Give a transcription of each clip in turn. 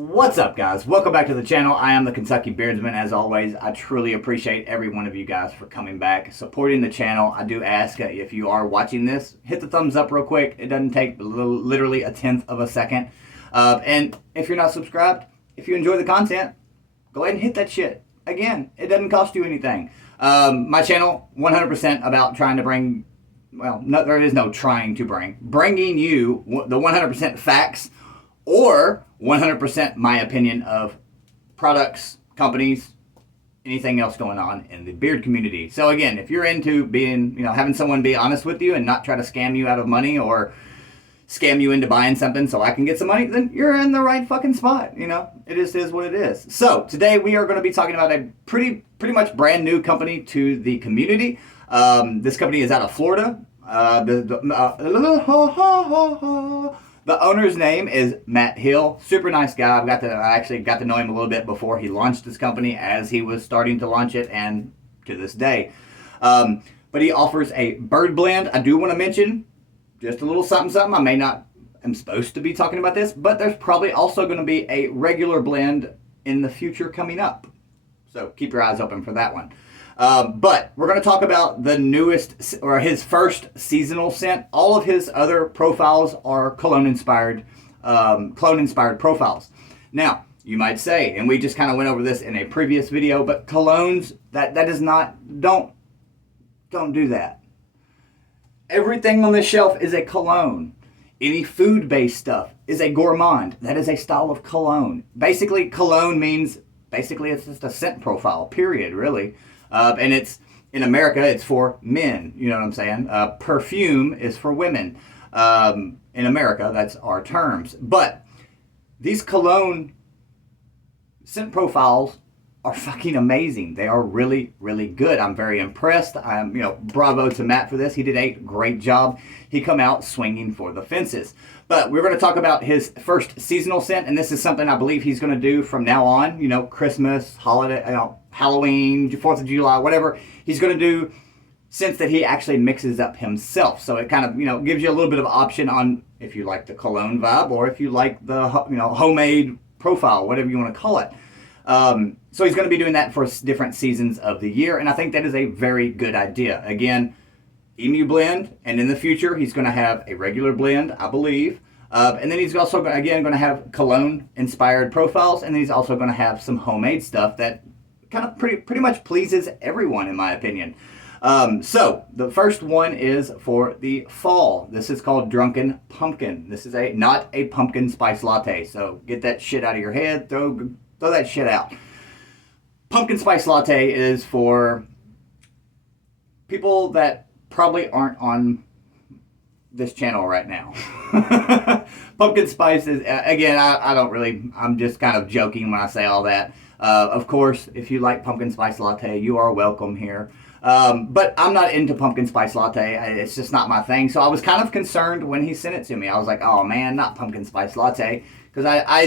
What's up, guys? Welcome back to the channel. I am the Kentucky Beardsman. As always, I truly appreciate every one of you guys for coming back, supporting the channel. I do ask if you are watching this, hit the thumbs up real quick. It doesn't take literally a tenth of a second. And if you're not subscribed, if you enjoy the content, go ahead and hit that shit. Again, it doesn't cost you anything. My channel, 100% about trying to bring, well, no, there is no trying to bringing you the 100% facts or 100% my opinion of products, companies, anything else going on in the beard community. So again, if you're into being, having someone be honest with you and not try to scam you out of money or scam you into buying something so I can get some money, then you're in the right fucking spot. It is what it is. So today we are going to be talking about a pretty much brand new company to the community. This company is out of Florida. The owner's name is Matt Hill. Super nice guy. I actually got to know him a little bit before he launched this company, as he was starting to launch it, and to this day. But he offers a bird blend. I do want to mention just a little something. I'm supposed to be talking about this, but there's probably also going to be a regular blend in the future coming up. So keep your eyes open for that one. But we're going to talk about the newest, or his first seasonal scent. All of his other profiles are Cologne-inspired profiles. Now, you might say, and we just kind of went over this in a previous video, but colognes, that is not, don't do that. Everything on this shelf is a cologne. Any food-based stuff is a gourmand. That is a style of cologne. Basically, cologne means, it's just a scent profile, period, really. And it's, in America, it's for men, you know what I'm saying? Perfume is for women. In America, that's our terms. But these cologne scent profiles are fucking amazing. They are really, really good. I'm very impressed. Bravo to Matt for this. He did a great job. He come out swinging for the fences. But we're going to talk about his first seasonal scent, and this is something I believe he's going to do from now on. Christmas, holiday, Halloween, 4th of July, whatever. He's going to do scents that he actually mixes up himself. So it kind of, gives you a little bit of option on if you like the cologne vibe or if you like the, homemade profile, whatever you want to call it. So he's going to be doing that for different seasons of the year, and I think that is a very good idea. Again, emu blend, and in the future he's going to have a regular blend, I believe. And then he's also, going to have cologne-inspired profiles, and then he's also going to have some homemade stuff that kind of pretty much pleases everyone, in my opinion. So the first one is for the fall. This is called Drunken Pumpkin. This is not a pumpkin spice latte, so get that shit out of your head. Throw that shit out. Pumpkin spice latte is for people that probably aren't on this channel right now. Pumpkin spice is, again, I'm just kind of joking when I say all that. Of course, if you like pumpkin spice latte, you are welcome here. But I'm not into pumpkin spice latte. It's just not my thing. So I was kind of concerned when he sent it to me. I was like, oh man, not pumpkin spice latte. Because I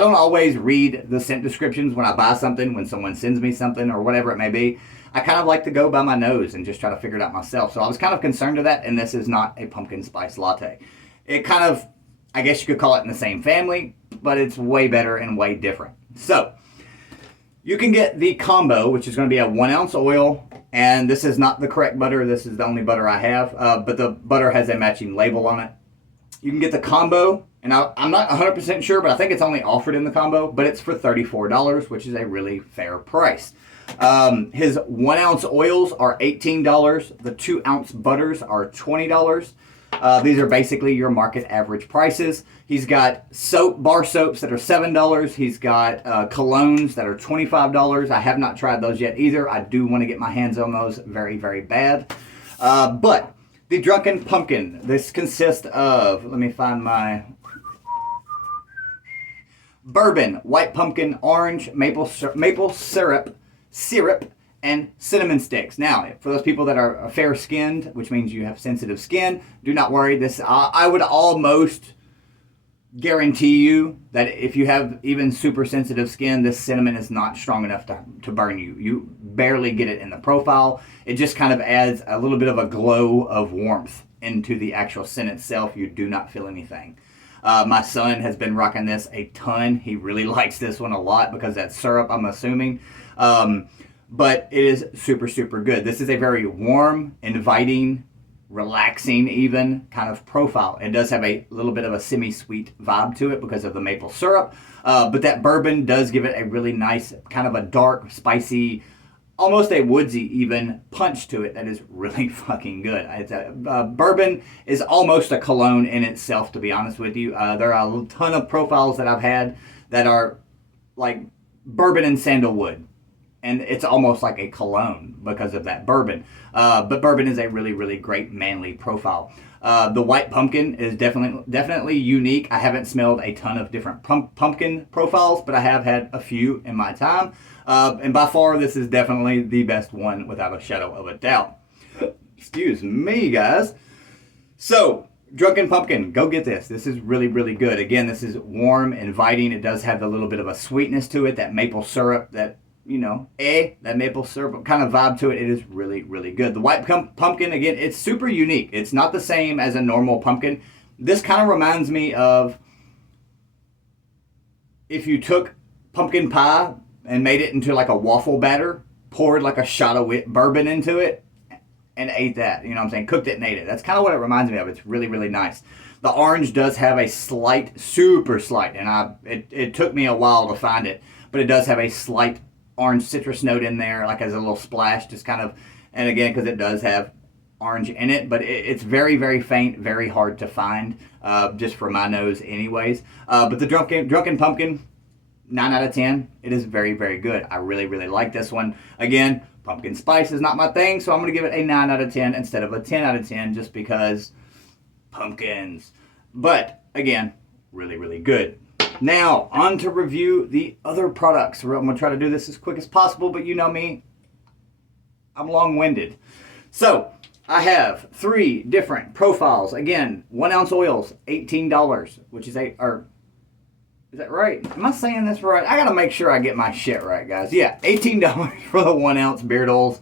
don't always read the scent descriptions when I buy something, when someone sends me something or whatever it may be. I kind of like to go by my nose and just try to figure it out myself. So I was kind of concerned of that, and this is not a pumpkin spice latte. It kind of, I guess you could call it in the same family, but it's way better and way different. So you can get the combo, which is going to be a 1 ounce oil, and this is not the correct butter. This is the only butter I have, but the butter has a matching label on it. You can get the combo, and I'm not 100% sure, but I think it's only offered in the combo, but it's for $34, which is a really fair price. His 1 ounce oils are $18. The 2 ounce butters are $20. These are basically your market average prices. He's got bar soaps that are $7. He's got colognes that are $25. I have not tried those yet either. I do want to get my hands on those very, very bad. But the Drunken Pumpkin, this consists of, let me find my bourbon, white pumpkin, orange, maple syrup, and cinnamon sticks. Now, for those people that are fair-skinned, which means you have sensitive skin, do not worry. This I would almost guarantee you that if you have even super sensitive skin, this cinnamon is not strong enough to burn you. You barely get it in the profile. It just kind of adds a little bit of a glow of warmth into the actual scent itself. You do not feel anything. My son has been rocking this a ton. He really likes this one a lot because that's syrup, I'm assuming. But it is super, super good. This is a very warm, inviting, relaxing even kind of profile. It does have a little bit of a semi-sweet vibe to it because of the maple syrup. But that bourbon does give it a really nice kind of a dark, spicy, almost a woodsy even punch to it that is really fucking good. Bourbon is almost a cologne in itself, to be honest with you. There are a ton of profiles that I've had that are like bourbon and sandalwood. And it's almost like a cologne because of that bourbon. But bourbon is a really, really great manly profile. The white pumpkin is definitely unique. I haven't smelled a ton of different pumpkin profiles, but I have had a few in my time. And by far, this is definitely the best one without a shadow of a doubt. Excuse me, guys. So, Drunken Pumpkin, go get this. This is really, really good. Again, this is warm, inviting. It does have a little bit of a sweetness to it, that maple syrup, that that maple syrup kind of vibe to it. It is really, really good. The white pumpkin, again, it's super unique. It's not the same as a normal pumpkin. This kind of reminds me of if you took pumpkin pie and made it into like a waffle batter, poured like a shot of bourbon into it, and ate that. You know what I'm saying? Cooked it and ate it. That's kind of what it reminds me of. It's really, really nice. The orange does have a slight, super slight, and it took me a while to find it, but it does have a slight orange citrus note in there, like as a little splash, just kind of, and again, because it does have orange in it, but it's very, very faint, very hard to find, just for my nose anyways. But the Drunken Pumpkin, 9 out of 10. It is very, very good. I really, really like this one. Again, pumpkin spice is not my thing, so I'm going to give it a 9 out of 10 instead of a 10 out of 10 just because pumpkins. But again, really, really good. Now, on to review the other products. I'm going to try to do this as quick as possible, but you know me, I'm long-winded. So, I have 3 different profiles. Again, 1 ounce oils, $18, which is is that right? Am I saying this right? I got to make sure I get my shit right, guys. Yeah, $18 for the 1 ounce beard oils.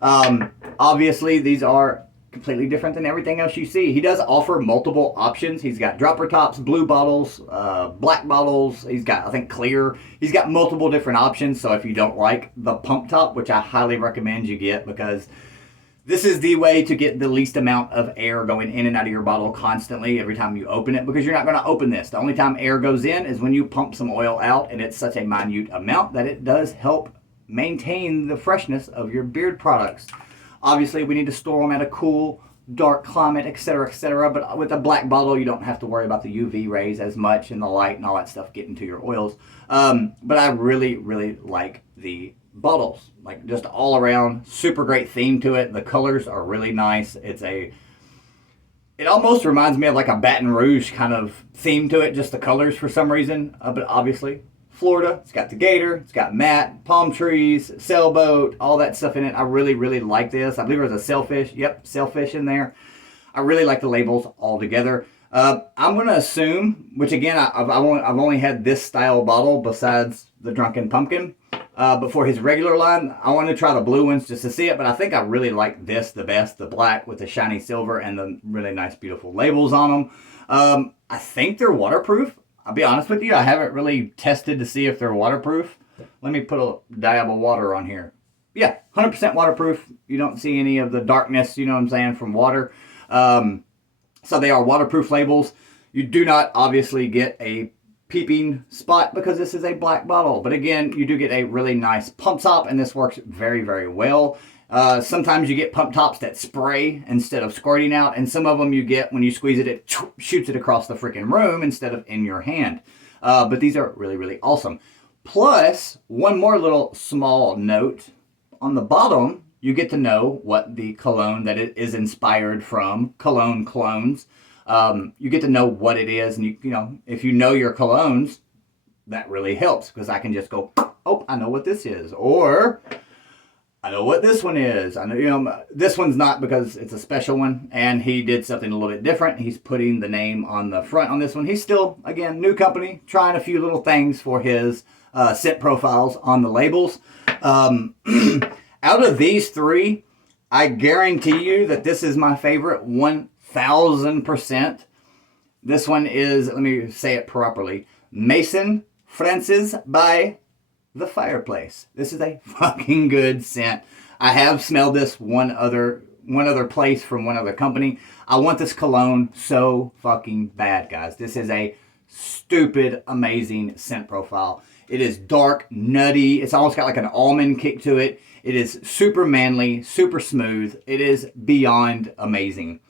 Obviously, these are completely different than everything else you see. He does offer multiple options. He's got dropper tops, blue bottles, black bottles. He's got, I think, clear. He's got multiple different options. So if you don't like the pump top, which I highly recommend you get, because this is the way to get the least amount of air going in and out of your bottle constantly every time you open it, because you're not going to open this. The only time air goes in is when you pump some oil out, and it's such a minute amount that it does help maintain the freshness of your beard products. Obviously, we need to store them at a cool, dark climate, etc., etc. But with a black bottle, you don't have to worry about the UV rays as much and the light and all that stuff getting to your oils. But I really, really like the bottles. Like, just all around, super great theme to it. The colors are really nice. It almost reminds me of like a Baton Rouge kind of theme to it, just the colors for some reason. But obviously, Florida, it's got the gator, it's got mat, palm trees, sailboat, all that stuff in it. I really, really like this. I believe there's a sailfish. Yep, sailfish in there. I really like the labels all together. I'm going to assume, which again, I've only had this style bottle besides the Drunken Pumpkin. But for his regular line, I want to try the blue ones just to see it. But I think I really like this the best, the black with the shiny silver and the really nice, beautiful labels on them. I think they're waterproof. I'll be honest with you, I haven't really tested to see if they're waterproof. Let me put a dab of water on here. Yeah, 100% waterproof. You don't see any of the darkness, you know what I'm saying, from water. So they are waterproof labels. You do not obviously get a peeping spot because this is a black bottle. But again, you do get a really nice pump top, and this works very, very well. Sometimes you get pump tops that spray instead of squirting out, and some of them you get when you squeeze it, it shoots it across the freaking room instead of in your hand. But these are really, really awesome. Plus, one more little small note. On the bottom, you get to know what the cologne that it is inspired from, Cologne clones. You get to know what it is, and you know, if you know your colognes, that really helps, because I can just go, oh, I know what this is, or I know what this one is. I know, you know, this one's not because it's a special one, and he did something a little bit different. He's putting the name on the front on this one. He's still, again, new company, trying a few little things for his scent profiles on the labels. Out of these 3, I guarantee you that this is my favorite 1000%. This one is, let me say it properly, Maison Francis by the Fireplace. This is a fucking good scent. I have smelled this one other place from one other company. I want this cologne so fucking bad, guys. This is a stupid, amazing scent profile. It is dark, nutty. It's almost got like an almond kick to it. It is super manly, super smooth. It is beyond amazing.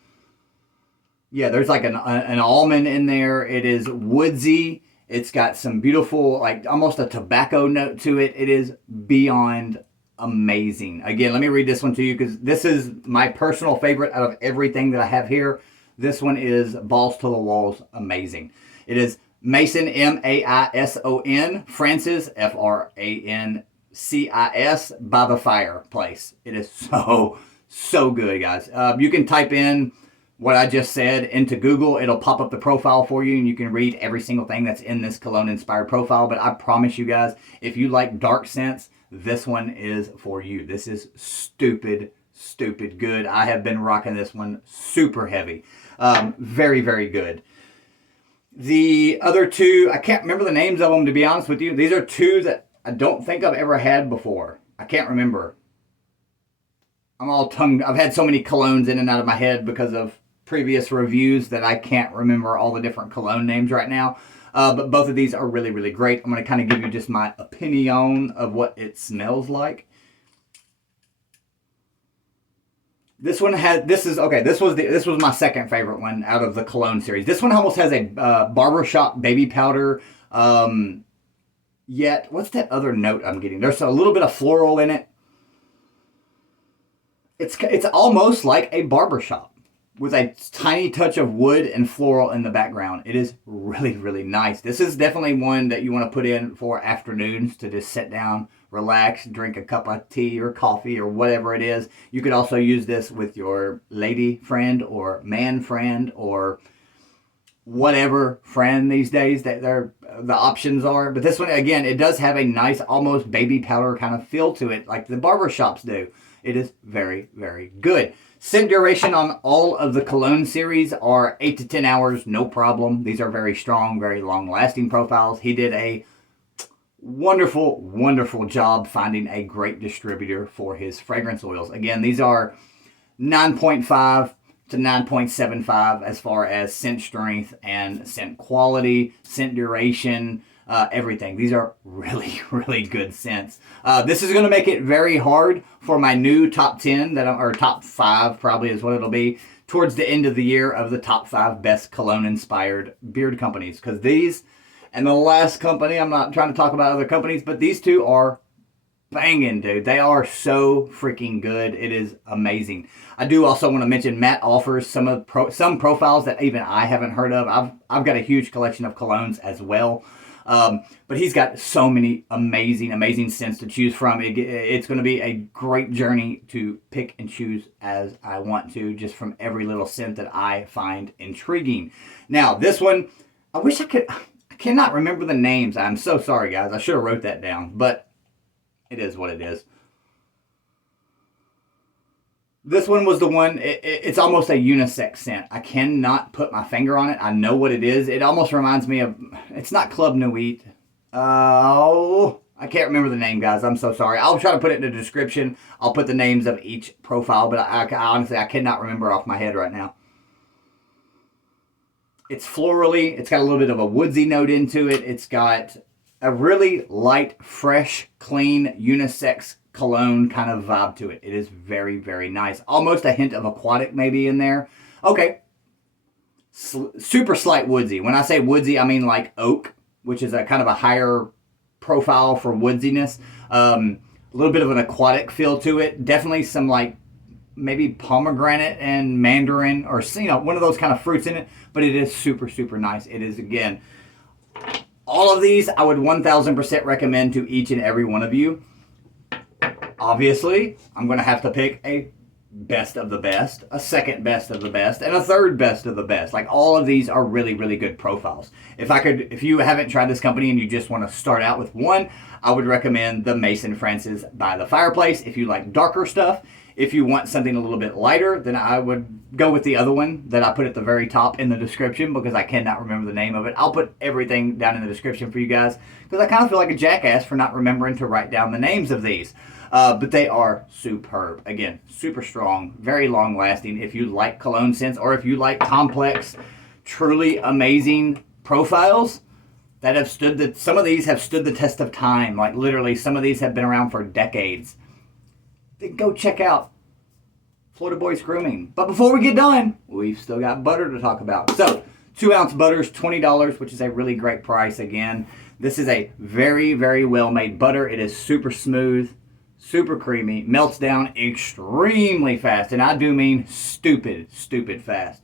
Yeah, there's like an almond in there. It is woodsy. It's got some beautiful, like almost a tobacco note to it. It is beyond amazing. Again, let me read this one to you because this is my personal favorite out of everything that I have here. This one is balls to the walls amazing. It is Maison, M-A-I-S-O-N, Francis, F-R-A-N-C-I-S, by the Fireplace. It is so good, guys. You can type in what I just said into Google. It'll pop up the profile for you, and you can read every single thing that's in this Cologne-inspired profile. But I promise you guys, if you like dark scents, this one is for you. This is stupid good. I have been rocking this one super heavy. Very, very good. The other two, I can't remember the names of them, to be honest with you. These are two that I don't think I've ever had before. I can't remember. I'm all tongue. I've had so many colognes in and out of my head because of previous reviews that I can't remember all the different cologne names right now. But both of these are really, really great. I'm going to kind of give you just my opinion of what it smells like. This one has, this was my second favorite one out of the cologne series. This one almost has a barbershop baby powder. Yet, what's that other note I'm getting? There's a little bit of floral in it. It's almost like a barbershop with a tiny touch of wood and floral in the background. It is really, really nice. This is definitely one that you want to put in for afternoons to just sit down, relax, drink a cup of tea or coffee or whatever it is. You could also use this with your lady friend or man friend or whatever friend these days that the options are. But this one, again, it does have a nice almost baby powder kind of feel to it like the barbershops do. It is very, very good. Scent duration on all of the cologne series are 8 to 10 hours, no problem. These are very strong, very long-lasting profiles. He did a wonderful, wonderful job finding a great distributor for his fragrance oils. Again, these are 9.5 to 9.75 as far as scent strength and scent quality, scent duration, everything. These are really, really good scents. This is going to make it very hard for my new top 10 or top 5 probably is what it'll be towards the end of the year of the top 5 best cologne-inspired beard companies. Because these and the last company, I'm not trying to talk about other companies, but these two are banging, dude. They are so freaking good. It is amazing. I do also want to mention Matt offers some profiles that even I haven't heard of. I've got a huge collection of colognes as well. But he's got so many amazing scents to choose from. It's going to be a great journey to pick and choose as I want to, just from every little scent that I find intriguing. Now, this one, I cannot remember the names. I'm so sorry, guys. I should have wrote that down, but it is what it is. This one was the one, it's almost a unisex scent. I cannot put my finger on it. I know what it is. It almost reminds me of, it's not Club Nuit. Oh, I can't remember the name, guys. I'm so sorry. I'll try to put it in the description. I'll put the names of each profile, but I honestly, I cannot remember off my head right now. It's florally. It's got a little bit of a woodsy note into it. It's got a really light, fresh, clean, unisex cologne kind of vibe to it. It is very, very nice. Almost a hint of aquatic maybe in there. Okay. Super slight woodsy. When I say woodsy, I mean like oak, which is a kind of a higher profile for woodsiness. A little bit of an aquatic feel to it. Definitely some like maybe pomegranate and mandarin or, you know, one of those kind of fruits in it. But it is super, super nice. It is, again, all of these I would 1000% recommend to each and every one of you. Obviously, I'm going to have to pick a best of the best, a second best of the best, and a third best of the best. Like, all of these are really, really good profiles. If you haven't tried this company and you just want to start out with one, I would recommend the Maison Francis by the Fireplace if you like darker stuff. If you want something a little bit lighter, then I would go with the other one that I put at the very top in the description, because I cannot remember the name of it. I'll put everything down in the description for you guys, because I kind of feel like a jackass for not remembering to write down the names of these. But they are superb. Again, super strong, very long lasting. If you like cologne scents, or if you like complex, truly amazing profiles that have some of these have stood the test of time. Like literally, some of these have been around for decades. Then go check out Boyz Grooming. But before we get done, we've still got butter to talk about. So 2-ounce butter is $20, which is a really great price. Again, this is a very, very well made butter. It is super smooth, super creamy, melts down extremely fast. And I do mean stupid fast.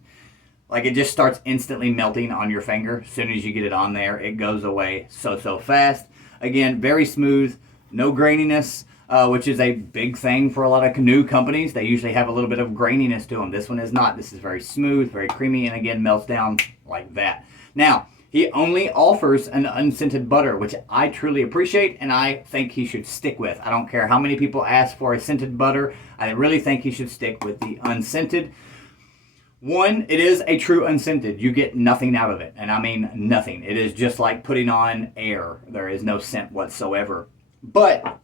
Like it just starts instantly melting on your finger. As soon as you get it on there, it goes away so fast. Again, very smooth, no graininess, which is a big thing for a lot of new companies. They usually have a little bit of graininess to them. This one is not. This is very smooth, very creamy, and again, melts down like that. Now, he only offers an unscented butter, which I truly appreciate, and I think he should stick with. I don't care how many people ask for a scented butter. I really think he should stick with the unscented. One, it is a true unscented. You get nothing out of it, and I mean nothing. It is just like putting on air. There is no scent whatsoever. But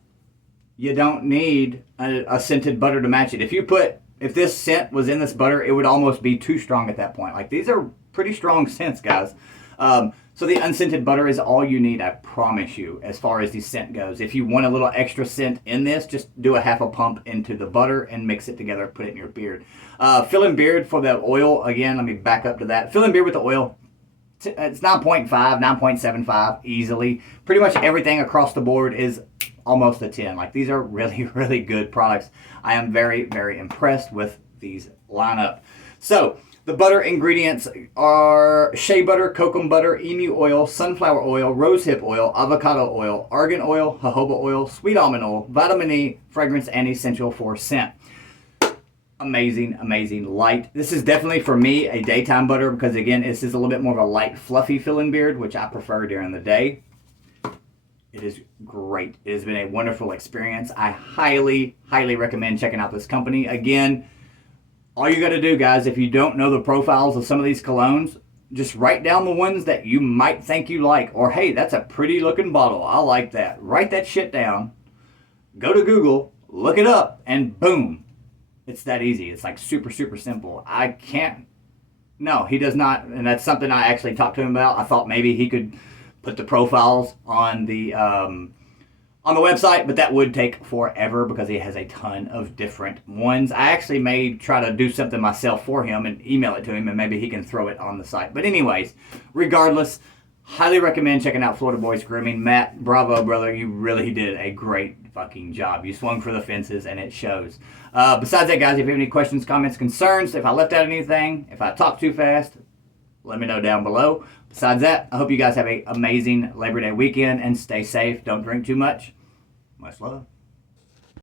you don't need a scented butter to match it. If this scent was in this butter, it would almost be too strong at that point. Like these are pretty strong scents, guys. So the unscented butter is all you need, I promise you, as far as the scent goes. If you want a little extra scent in this, just do a half a pump into the butter and mix it together, put it in your beard. Fill in beard for the oil. Again, let me back up to that. Fill in beard with the oil. It's 9.5, 9.75 easily. Pretty much everything across the board is almost a 10. Like these are really, really good products. I am very, very impressed with these lineup. So the butter ingredients are shea butter, kokum butter, emu oil, sunflower oil, rosehip oil, avocado oil, argan oil, jojoba oil, sweet almond oil, vitamin E, fragrance, and essential for scent. Amazing, amazing light. This is definitely for me a daytime butter, because again, this is a little bit more of a light, fluffy fill-in beard, which I prefer during the day. It is great. It has been a wonderful experience. I highly, highly recommend checking out this company. Again, all you got to do, guys, if you don't know the profiles of some of these colognes, just write down the ones that you might think you like. Or, hey, that's a pretty looking bottle. I like that. Write that shit down. Go to Google, look it up, and boom. It's that easy. It's like super, super simple. No, he does not. And that's something I actually talked to him about. I thought maybe he could put the profiles on the website, but that would take forever because he has a ton of different ones. I actually may try to do something myself for him and email it to him, and maybe he can throw it on the site. But anyways, regardless, highly recommend checking out Boyz Grooming. Matt, bravo, brother. You really did a great fucking job. You swung for the fences, and it shows. Besides that, guys, if you have any questions, comments, concerns, if I left out anything, if I talked too fast, let me know down below. Besides that, I hope you guys have an amazing Labor Day weekend and stay safe. Don't drink too much. Much love.